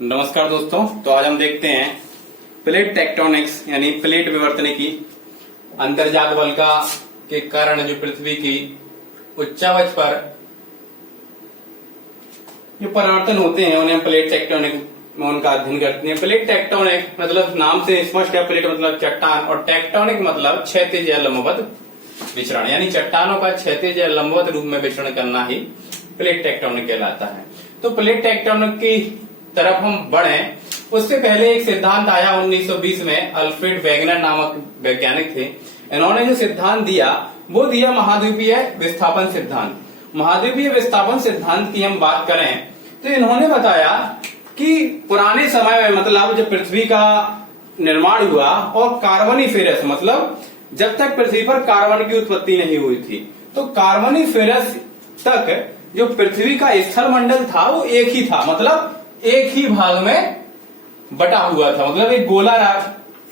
नमस्कार दोस्तों। तो आज हम देखते हैं प्लेट टेक्टोनिक्स यानी प्लेट विवर्तनिकी अंतर्जात बल का के कारण जो पृथ्वी की उच्चावच पर जो परिवर्तन होते हैं उन्हें हम प्लेट टेक्टोनिक में उनका अध्ययन करते हैं। प्लेट टेक्टोनिक मतलब नाम से स्पष्ट है, प्लेट मतलब चट्टान और टेक्टोनिक मतलब क्षैतिज या लंबवत विचरण, यानी चट्टानों का क्षैतिज या लंबवत रूप में विचरण करना ही प्लेट टेक्टोनिक कहलाता है। तो प्लेट टेक्टोनिक की तरफ हम बढ़े उससे पहले एक सिद्धांत आया 1920 में। अल्फ्रेड वेगनर नामक वैज्ञानिक थे। इन्होंने जो सिद्धांत दिया वो दिया महाद्वीपीय विस्थापन सिद्धांत। महाद्वीपीय विस्थापन सिद्धांत की हम बात करें तो इन्होंने बताया कि पुराने समय में मतलब जब पृथ्वी का निर्माण हुआ और कार्बोनिफेरस मतलब जब तक पृथ्वी पर कार्बन की उत्पत्ति नहीं हुई थी, तो कार्बोनिफेरस तक जो पृथ्वी का स्थल मंडल था वो एक ही था, मतलब एक ही भाग में बटा हुआ था, मतलब एक गोलाकार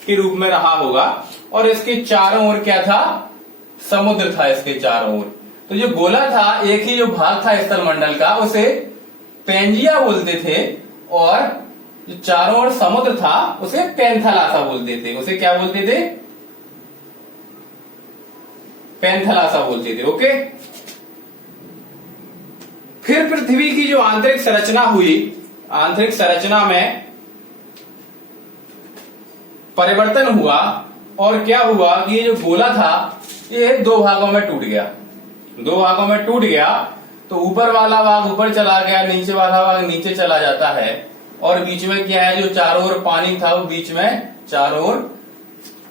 के रूप में रहा होगा और इसके चारों ओर क्या था, समुद्र था इसके चारों ओर। तो जो गोला था, एक ही जो भाग था स्थल मंडल का, उसे पेंजिया बोलते थे और जो चारों ओर समुद्र था उसे पेंथलासा बोलते थे। उसे क्या बोलते थे? पेंथलासा बोलते थे। ओके। फिर पृथ्वी की जो आंतरिक संरचना हुई, आंतरिक संरचना में परिवर्तन हुआ और क्या हुआ कि ये जो गोला था ये दो भागों में टूट गया। दो भागों में टूट गया तो ऊपर वाला भाग ऊपर चला गया, नीचे वाला भाग नीचे चला जाता है और बीच में क्या है, जो चारों ओर पानी था वो बीच में चारों ओर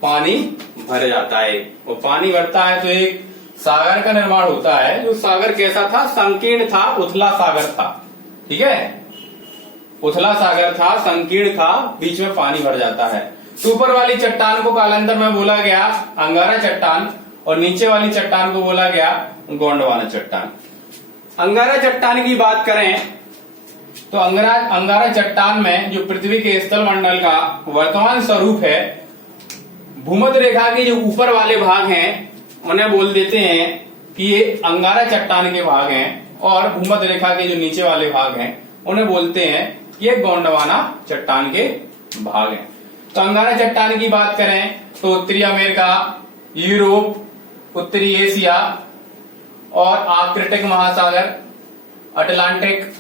पानी भर जाता है। और पानी भरता है तो एक सागर का निर्माण होता है। जो सागर कैसा था? संकीर्ण था, उथला सागर था। ठीक है, उथला सागर था, संकीर्ण था, बीच में पानी भर जाता है। तो ऊपर वाली चट्टान को कालांतर में बोला गया अंगारा चट्टान और नीचे वाली चट्टान को बोला गया गोंडवाना चट्टान। अंगारा चट्टान की बात करें तो अंगारा चट्टान में जो पृथ्वी के स्थल मंडल का वर्तमान स्वरूप है, भूमध्य रेखा के जो ऊपर वाले भाग हैं उन्हें बोल देते हैं कि ये अंगारा चट्टान के भाग हैं और भूमध्य रेखा के जो नीचे वाले भाग हैं उन्हें बोलते हैं ये गोंडवाना चट्टान के भाग हैं। तो अंगारा चट्टान की बात करें तो उत्तरी अमेरिका, यूरोप, उत्तरी एशिया और आर्कटिक महासागर, अटलांटिक,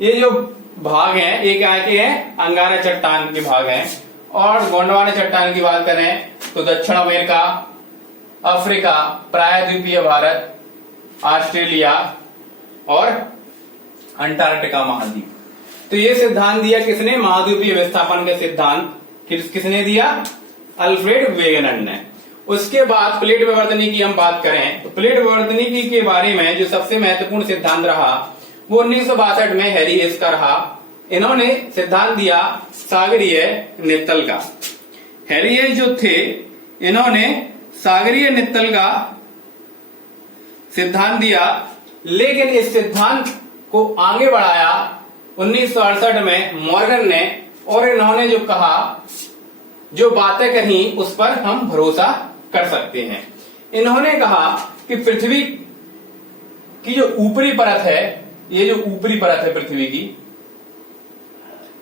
ये जो भाग हैं ये क्या के हैं? अंगारा चट्टान के भाग हैं। और गोंडवाना चट्टान की बात करें तो दक्षिण अमेरिका, अफ्रीका, प्रायद्वीपीय भारत, ऑस्ट्रेलिया और अंटार्कटिका महाद्वीप। तो ये सिद्धांत दिया किसने? महाद्वीपीय विस्थापन का सिद्धांत किसने दिया? अल्फ्रेड वेगनर ने। उसके बाद प्लेट विवर्तनिकी की हम बात करें तो प्लेट विवर्तनिकी के बारे में जो सबसे महत्वपूर्ण सिद्धांत रहा वो 1962 में हैरी हेस का रहा। इन्होंने सिद्धांत दिया सागरीय नित्तल का। हैरी हेस जो थे इन्होंने सागरीय नित्तल का सिद्धांत दिया, लेकिन इस सिद्धांत को आगे बढ़ाया 1968 में मॉर्गन ने और इन्होंने जो कहा, जो बातें कही उस पर हम भरोसा कर सकते हैं। इन्होंने कहा कि पृथ्वी की जो ऊपरी परत है, ये जो ऊपरी परत है पृथ्वी की,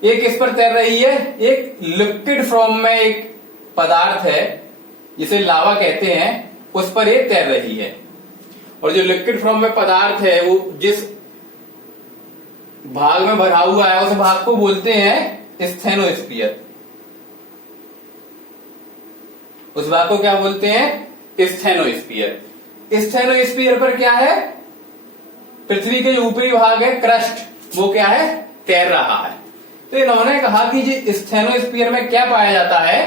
ये किस पर तैर रही है? एक लिक्विड फॉर्म में एक पदार्थ है जिसे लावा कहते हैं, उस पर ये तैर रही है। और जो लिक्विड फॉर्म में पदार्थ है वो जिस भाग में भरा हुआ है उस भाग को बोलते हैं स्थेनोस्फीयर। उस भाग को क्या बोलते हैं? स्थेनोस्फीयर। स्थेनोस्फीयर पर क्या है? पृथ्वी के जो ऊपरी भाग है क्रस्ट, वो क्या है? तैर रहा है। तो इन्होंने कहा कि जो स्थेनोस्फीयर में क्या पाया जाता है?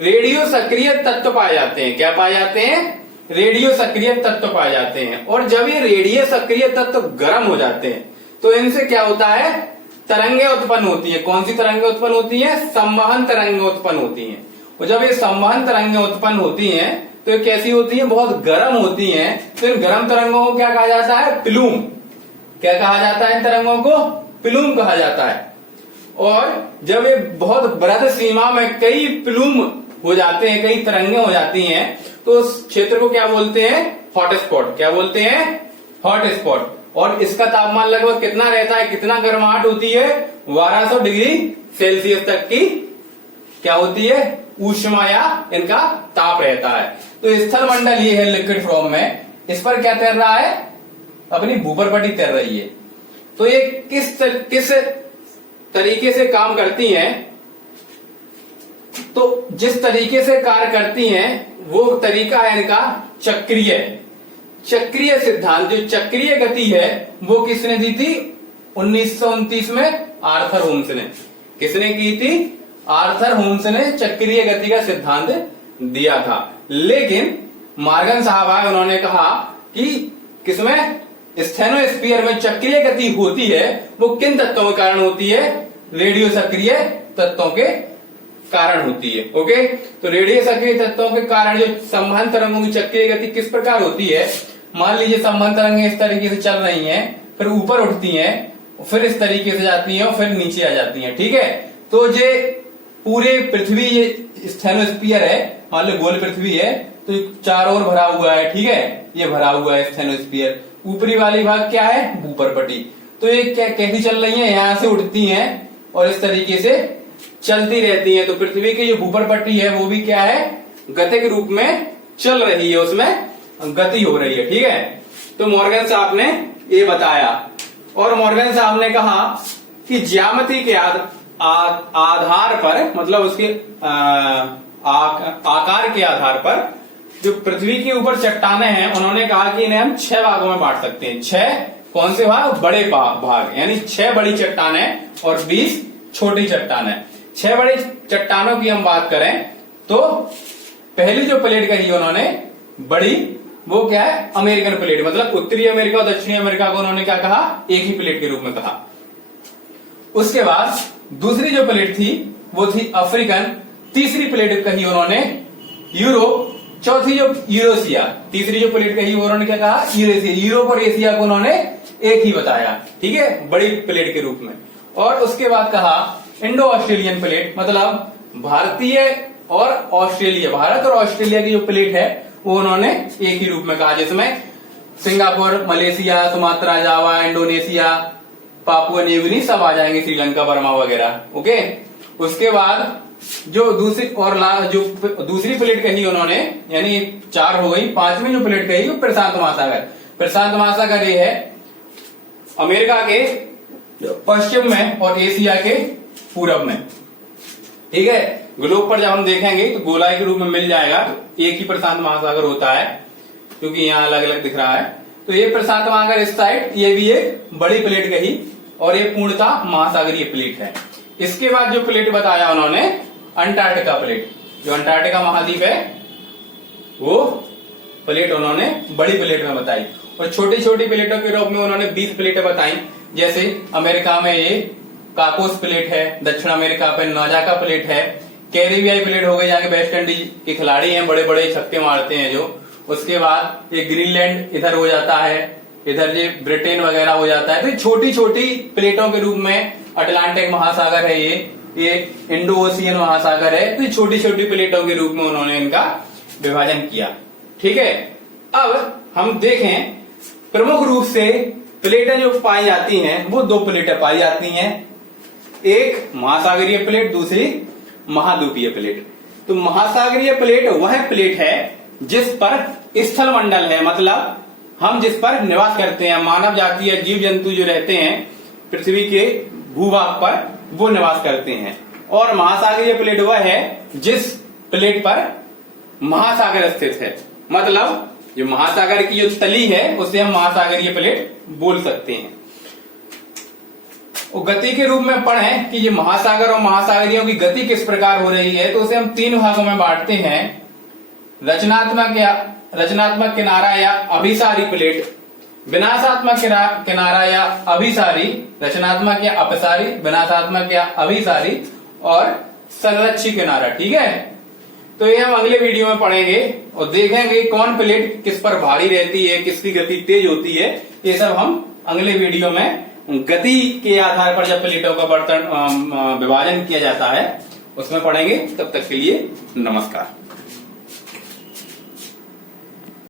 रेडियो सक्रिय तत्व पाए जाते हैं। क्या पाए जाते हैं? रेडियो सक्रिय तत्व पाए जाते हैं। और जब ये रेडियो सक्रिय तत्व गर्म हो जाते हैं तो इनसे क्या होता है? तरंगे उत्पन्न होती है। कौन सी तरंगे उत्पन्न होती है? संवहन तरंगे उत्पन्न होती हैं। और जब ये संवहन तरंगे उत्पन्न होती हैं तो ये कैसी होती है? बहुत गर्म होती हैं। तो इन गर्म तरंगों को क्या कहा जाता है? प्लूम। क्या कहा जाता है? इन तरंगों को प्लूम कहा जाता है। और जब ये बहुत वृहद सीमा में कई प्लूम हो जाते हैं, कई तरंगे हो जाती हैं, तो उस क्षेत्र को क्या बोलते हैं? हॉटस्पॉट। क्या बोलते हैं? हॉटस्पॉट। और इसका तापमान लगभग कितना रहता है, कितना गर्माहट होती है, 1200 डिग्री सेल्सियस तक की क्या होती है, ऊष्मा या इनका ताप रहता है। तो स्थल मंडल ये है लिक्विड फॉर्म में, इस पर क्या तैर रहा है, अपनी भूपरपटी तैर रही है। तो ये किस तरीके से काम करती हैं, तो जिस तरीके से कार्य करती हैं वो तरीका है इनका चक्रीय सिद्धांत। जो चक्रीय गति है वो किसने दी थी, 1929 में आर्थर होम्स ने। किसने की थी, आर्थर होम्स ने चक्रीय गति का सिद्धांत दिया था। लेकिन मॉर्गन साहब आए, उन्होंने कहा कि किसमें, स्टेनोस्फीयर में चक्रीय गति होती है वो किन तत्वों के कारण होती है, रेडियो सक्रिय तत्वों के कारण होती है। ओके, तो रेडियो सक्रिय तत्वों के कारण जो संवहन तरंगों की चक्रीय गति किस प्रकार होती है, मान लीजिए संवहन तरंगें इस तरीके से चल रही हैं, फिर ऊपर उठती हैं, फिर इस तरीके से जाती हैं और फिर नीचे आ जाती हैं। ठीक है, तो ये पूरे पृथ्वी ये स्टेनोस्फीयर है, मान लो गोल पृथ्वी है, तो चारों ओर भरा हुआ है। ठीक है, ये भरा हुआ है स्टेनोस्फीयर। ऊपरी वाली भाग क्या है, भूपरपटी। तो ये क्या कैसी चल रही है, यहां से उठती हैं और इस तरीके से चलती रहती हैं। तो पृथ्वी की जो भूपरपट्टी है वो भी क्या है, गतिक रूप में चल रही है, उसमें गति हो रही है। ठीक है, तो मॉर्गन साहब ने ये बताया। और मॉर्गन साहब ने कहा कि ज्यामिति के आधार पर, मतलब उसके आकार के आधार पर जो पृथ्वी के ऊपर चट्टाने हैं, उन्होंने कहा कि इन्हें हम 6 भागों में बांट सकते हैं। 6 कौन से भाग, बड़े भाग, यानी 6 बड़ी चट्टानें और 20 छोटी चट्टानें। 6 बड़ी चट्टानों की हम बात करें तो पहली जो प्लेट कही उन्होंने बड़ी, वो क्या है, अमेरिकन प्लेट, मतलब उत्तरी अमेरिका और दक्षिणी अमेरिका को उन्होंने क्या कहा, एक ही प्लेट के रूप में कहा। उसके बाद दूसरी जो प्लेट थी वो थी अफ्रीकन, तीसरी प्लेट कही उन्होंने यूरोप, चौथी जो यूरोसिया, तीसरी जो प्लेट कही उन्होंने क्या कहा, यूरेशिया। यूरोप और एशिया को उन्होंने एक ही बताया। ठीक है, बड़ी प्लेट के रूप में। और उसके बाद कहा इंडो ऑस्ट्रेलियन प्लेट, मतलब भारतीय और ऑस्ट्रेलिया, भारत और ऑस्ट्रेलिया की जो प्लेट है वो उन्होंने एक ही रूप में कहा, जिसमें सिंगापुर, मलेशिया, सुमात्रा, जावा, इंडोनेशिया, पापुआ न्यू गिनी सब आ जाएंगे, श्रीलंका, बर्मा वगैरह। ओके, उसके बाद जो दूसरी प्लेट कही उन्होंने, यानी 4 हो गई, 5वीं जो प्लेट कही वो प्रशांत महासागर। प्रशांत महासागर ये है अमेरिका के पश्चिम में और एशिया के पूरब में। ठीक है, ग्लोब पर जब हम देखेंगे तो गोलाई के रूप में मिल जाएगा, तो एक ही प्रशांत महासागर होता है, क्योंकि यहाँ अलग अलग दिख रहा है। तो ये प्रशांत महासागर इस साइड, ये भी एक बड़ी प्लेट कही, और ये पूर्णतः महासागरीय प्लेट है। इसके बाद जो प्लेट बताया उन्होंने, अंटार्कटिका प्लेट, जो अंटार्कटिका महाद्वीप है वो प्लेट उन्होंने बड़ी प्लेट में बताई। और छोटी छोटी प्लेटों के रूप में उन्होंने 20 प्लेटें बताई, जैसे अमेरिका में ये काकोस प्लेट है, दक्षिण अमेरिका पे नाजाका प्लेट है, कैरिबियाई प्लेट हो गई, यहाँ के वेस्ट इंडीज के खिलाड़ी हैं, बड़े बड़े छक्के मारते हैं जो। उसके बाद ये ग्रीनलैंड इधर हो जाता है, इधर ये ब्रिटेन वगैरह हो जाता है। तो छोटी छोटी प्लेटों के रूप में अटलांटिक महासागर है, ये इंडो ओशियन महासागर है। तो छोटी छोटी प्लेटों के रूप में उन्होंने इनका विभाजन किया। ठीक है, अब हम देखें प्रमुख रूप से प्लेटें जो पाई जाती हैं वो 2 प्लेटें पाई जाती हैं, एक महासागरीय प्लेट, दूसरी महाद्वीपीय प्लेट। तो महासागरीय प्लेट वह प्लेट है जिस पर स्थल मंडल है, मतलब हम जिस पर निवास करते हैं, मानव जाति या जीव जंतु जो रहते हैं पृथ्वी के भूभाग पर वो निवास करते हैं। और महासागरीय प्लेट वह है जिस प्लेट पर महासागर स्थित है, मतलब जो महासागर की जो तली है उसे हम महासागरीय प्लेट बोल सकते हैं। और गति के रूप में पढ़ें कि ये महासागर और महासागरियों की गति किस प्रकार हो रही है, तो उसे हम 3 भागों में बांटते हैं, रचनात्मक किनारा या अभिसारी प्लेट, विनाशात्मक किनारा या अभिसारी, रचनात्मक या अपसारी, विनाशात्मक या अभिसारी, और संरक्षी किनारा। ठीक है, तो ये हम अगले वीडियो में पढ़ेंगे और देखेंगे कौन प्लेट किस पर भारी रहती है, किसकी गति तेज होती है। ये सब हम अगले वीडियो में गति के आधार पर जब प्लेटों का विभाजन किया जाता है उसमें पढ़ेंगे। तब तक के लिए नमस्कार।